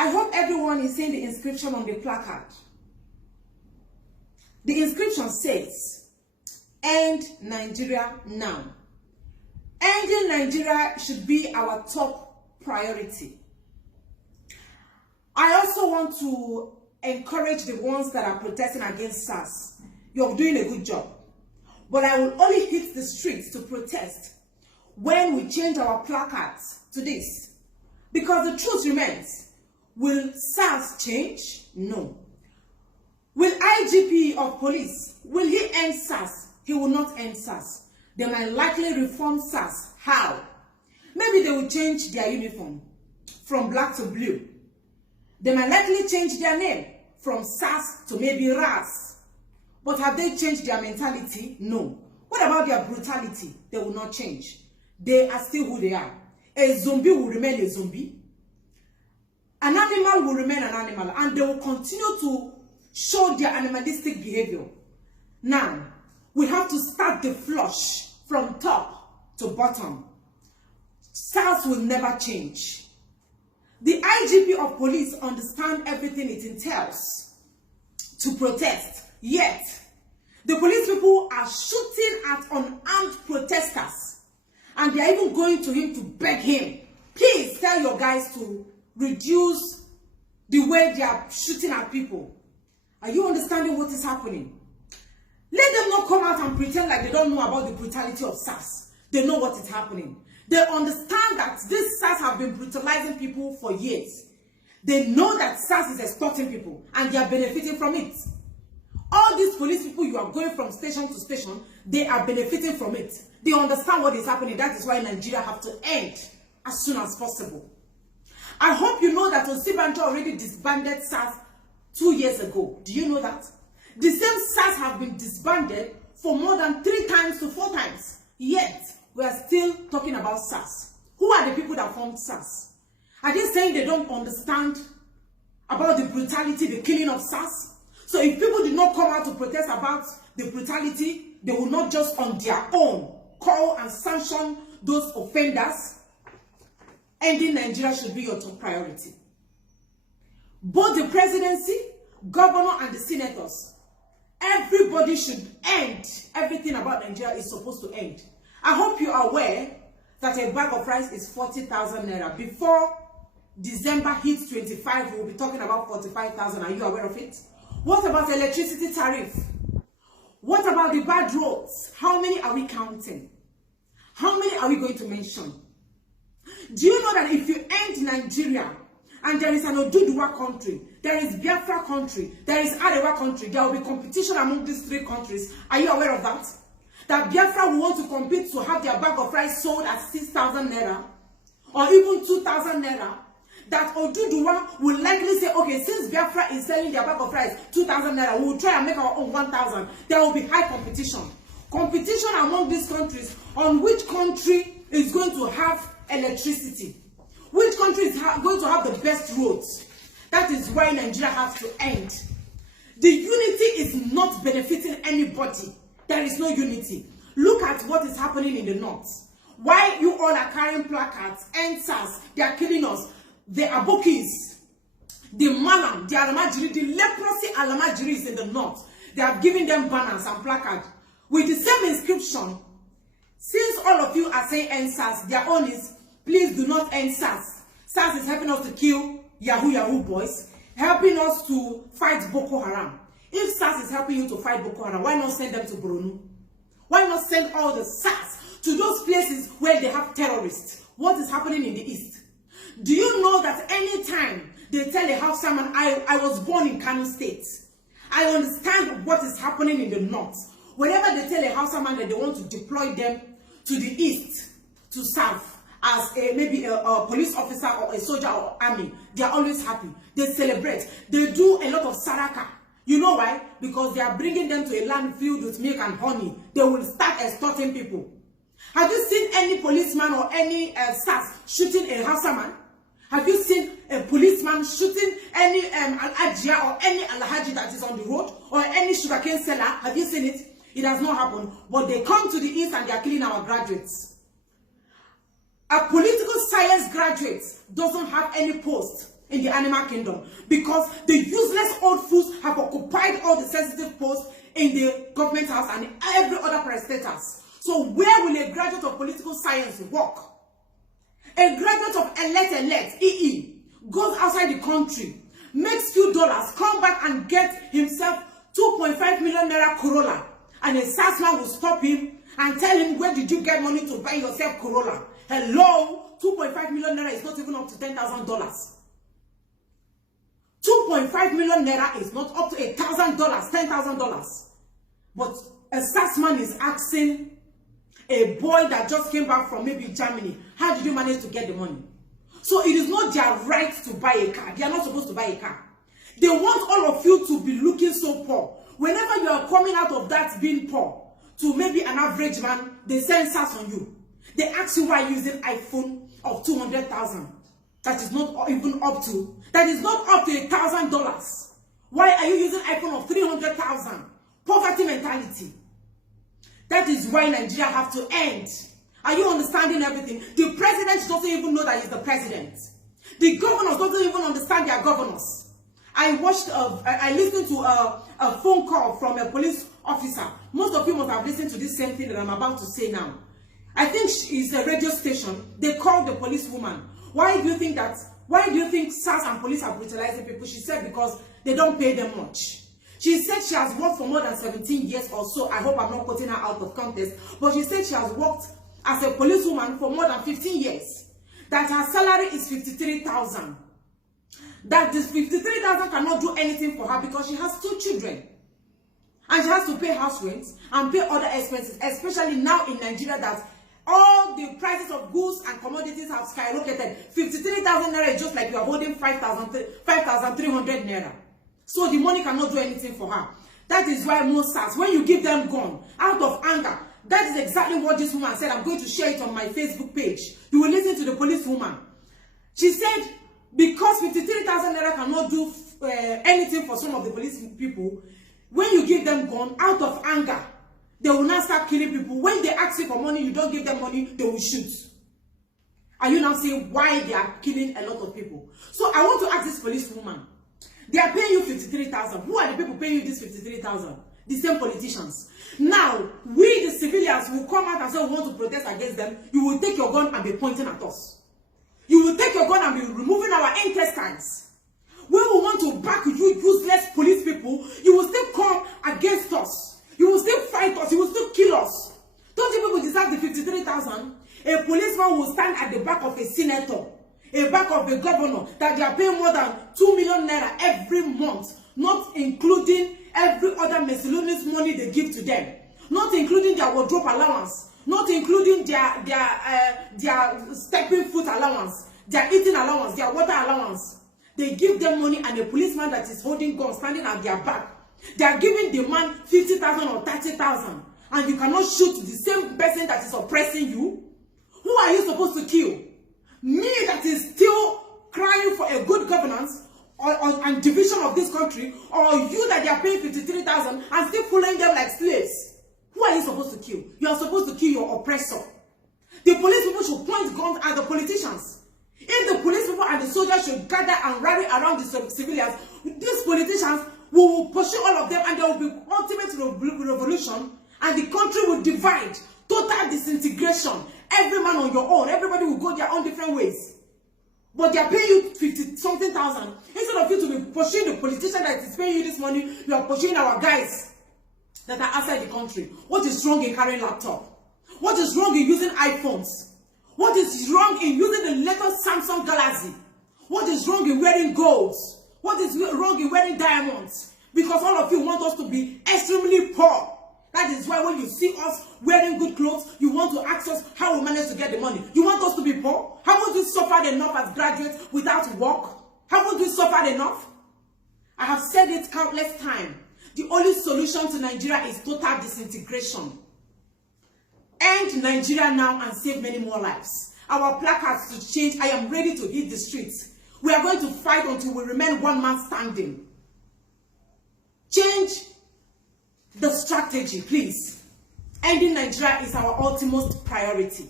I hope everyone is seeing the inscription on the placard. The inscription says, "End Nigeria now." Ending Nigeria should be our top priority. I also want to encourage the ones that are protesting against SARS. You're doing a good job. But I will only hit the streets to protest when we change our placards to this. Because the truth remains, will SARS change? No. Will IGP of police, will he end SARS? He will not end SARS. They might likely reform SARS. How? Maybe they will change their uniform from black to blue. They might likely change their name from SARS to maybe RAS. But have they changed their mentality? No. What about their brutality? They will not change. They are still who they are. A zombie will remain a zombie. An animal will remain an animal. And they will continue to show their animalistic behavior. Now, we have to start the flush from top to bottom. SARS will never change. The IGP of police understand everything it entails to protest. Yet, the police people are shooting at unarmed protesters. And they are even going to him to beg him, please tell your guys to reduce the way they are shooting at people. Are you understanding what is happening? Let them not come out and pretend like they don't know about the brutality of SARS. They know what is happening. They understand that this SARS have been brutalizing people for years. They know that SARS is extorting people and they are benefiting from it. All these police people you are going from station to station, they are benefiting from it. They understand what is happening. That is why Nigeria have to end as soon as possible. I hope you know that Osibanjo already disbanded SARS 2 years ago. Do you know that? The same SARS have been disbanded for more than 3 times to 4 times. Yet, we are still talking about SARS. Who are the people that formed SARS? Are they saying they don't understand about the brutality, the killing of SARS? So if people did not come out to protest about the brutality, they will not just on their own call and sanction those offenders. Ending Nigeria should be your top priority. Both the presidency, governor, and the senators, everybody should end. Everything about Nigeria is supposed to end. I hope you are aware that a bag of rice is 40,000 naira. Before December hits 25, we'll be talking about 45,000. Are you aware of it? What about electricity tariff? What about the bad roads? How many are we counting? How many are we going to mention? Do you know that if you end Nigeria and there is an Oduduwa country, there is Biafra country, there is Arewa country, there will be competition among these 3 countries? Are you aware of that? That Biafra will want to compete to have their bag of rice sold at 6,000 naira or even 2,000 naira. That Oduduwa will likely say, okay, since Biafra is selling their bag of rice 2,000 naira, we will try and make our own 1,000. There will be high competition. Competition among these countries on which country is going to have electricity. Which country is going to have the best roads? That is why Nigeria has to end. The unity is not benefiting anybody. There is no unity. Look at what is happening in the north. Why you all are carrying placards, end SARS, they are killing us. The Abokis, the Malam, the Alamajiri, the leprosy Alamajiris in the north, they have given them banners and placards with the same inscription. Since all of you are saying end SARS, their own is, please do not end SARS. SARS is helping us to kill Yahoo boys, helping us to fight Boko Haram. If SARS is helping you to fight Boko Haram, why not send them to Borno? Why not send all the SARS to those places where they have terrorists? What is happening in the east? Do you know that anytime they tell a Hausa man, I was born in Kano State, I understand what is happening in the north. Whenever they tell a Hausa man that they want to deploy them to the east to serve as maybe a police officer or a soldier or army, they are always happy. They celebrate. They do a lot of saraka. You know why? Because they are bringing them to a land filled with milk and honey. They will start extorting people. Have you seen any policeman or any SARS shooting a Hausa man? Have you seen a policeman shooting any Al-Ajia or any Al-Haji that is on the road? Or any sugarcane seller? Have you seen it? It has not happened. But they come to the east and they are killing our graduates. A political science graduate doesn't have any post in the animal kingdom, because the useless old fools have occupied all the sensitive posts in the government house and every other parastatals. So where will a graduate of political science work? A graduate of elect EE goes outside the country, makes few dollars, come back and get himself 2.5 million naira Corolla, and a SARS man will stop him and tell him, where did you get money to buy yourself Corolla? Hello, 2.5 million naira is not even up to $10,000. 2.5 million naira is not up to $1,000, $10,000. But a SARS man is asking a boy that just came back from maybe Germany, how did you manage to get the money? So it is not their right to buy a car. They are not supposed to buy a car. They want all of you to be looking so poor. Whenever you are coming out of that being poor to maybe an average man, they send SARS on you. They ask you why you're using iPhone of 200,000. That is not even up to. That is not up to $1,000. Why are you using iPhone of 300,000? Poverty mentality. That is why Nigeria have to end. Are you understanding everything? The president doesn't even know that he's the president. The governors don't even understand their governors. I listened to a phone call from a police officer. Most of you must have listened to this same thing that I'm about to say now. I think it's a radio station. They called the policewoman. Why do you think SARS and police are brutalizing people? She said because they don't pay them much. She said she has worked for more than 17 years or so. I hope I'm not quoting her out of context. But she said she has worked as a policewoman for more than 15 years. That her salary is 53,000. That this 53,000 cannot do anything for her because she has 2 children. And she has to pay house rent and pay other expenses, especially now in Nigeria that all the prices of goods and commodities have skyrocketed. 53,000 naira is just like you are holding 5,300 naira. So the money cannot do anything for her. That is why most SARS, when you give them gun out of anger, that is exactly what this woman said. I'm going to share it on my Facebook page. You will listen to the police woman. She said, because 53,000 naira cannot do anything for some of the police people, when you give them gun out of anger, they will not start killing people. When they ask you for money, you don't give them money, they will shoot. Are you now saying why they are killing a lot of people? So I want to ask this police woman. They are paying you 53,000. Who are the people paying you this 53,000? The same politicians. Now, we the civilians will come out and say we want to protest against them. You will take your gun and be pointing at us. You will take your gun and be removing our intestines. When we want to back you useless police people, you will still come against us. You will still fight us. You will still kill us. Don't you people deserve the 53,000? A policeman will stand at the back of a senator, a back of a governor, that they are paying more than 2 million naira every month, not including every other miscellaneous money they give to them, not including their wardrobe allowance, not including their stepping foot allowance, their eating allowance, their water allowance. They give them money, and a policeman that is holding gun standing at their back, they are giving the man 50,000 or 30,000, and you cannot shoot the same person that is oppressing you. Who are you supposed to kill? Me that is still crying for a good governance and division of this country, or you that they are paying 53,000 and still following them like slaves? Who are you supposed to kill? You are supposed to kill your oppressor. The police people should point guns at the politicians. If the police people and the soldiers should gather and rally around the civilians, these politicians will pursue all of them, and there will be ultimate revolution, and the country will divide, total disintegration. Every man on your own, everybody will go their own different ways. But they are paying you 50-something thousand. Instead of you to be pursuing the politician that is paying you this money, you are pursuing our guys that are outside the country. What is wrong in carrying laptop? What is wrong in using iPhones? What is wrong in using the latest Samsung Galaxy? What is wrong in wearing golds? What is wrong in wearing diamonds? Because all of you want us to be extremely poor. That is why when you see us wearing good clothes, you want to ask us how we manage to get the money. You want us to be poor? Haven't we suffered enough as graduates without work? Haven't we suffered enough? I have said it countless times. The only solution to Nigeria is total disintegration. End Nigeria now and save many more lives. Our placards to change. I am ready to hit the streets. We are going to fight until we remain one man standing. Change the strategy, please. Ending Nigeria is our ultimate priority.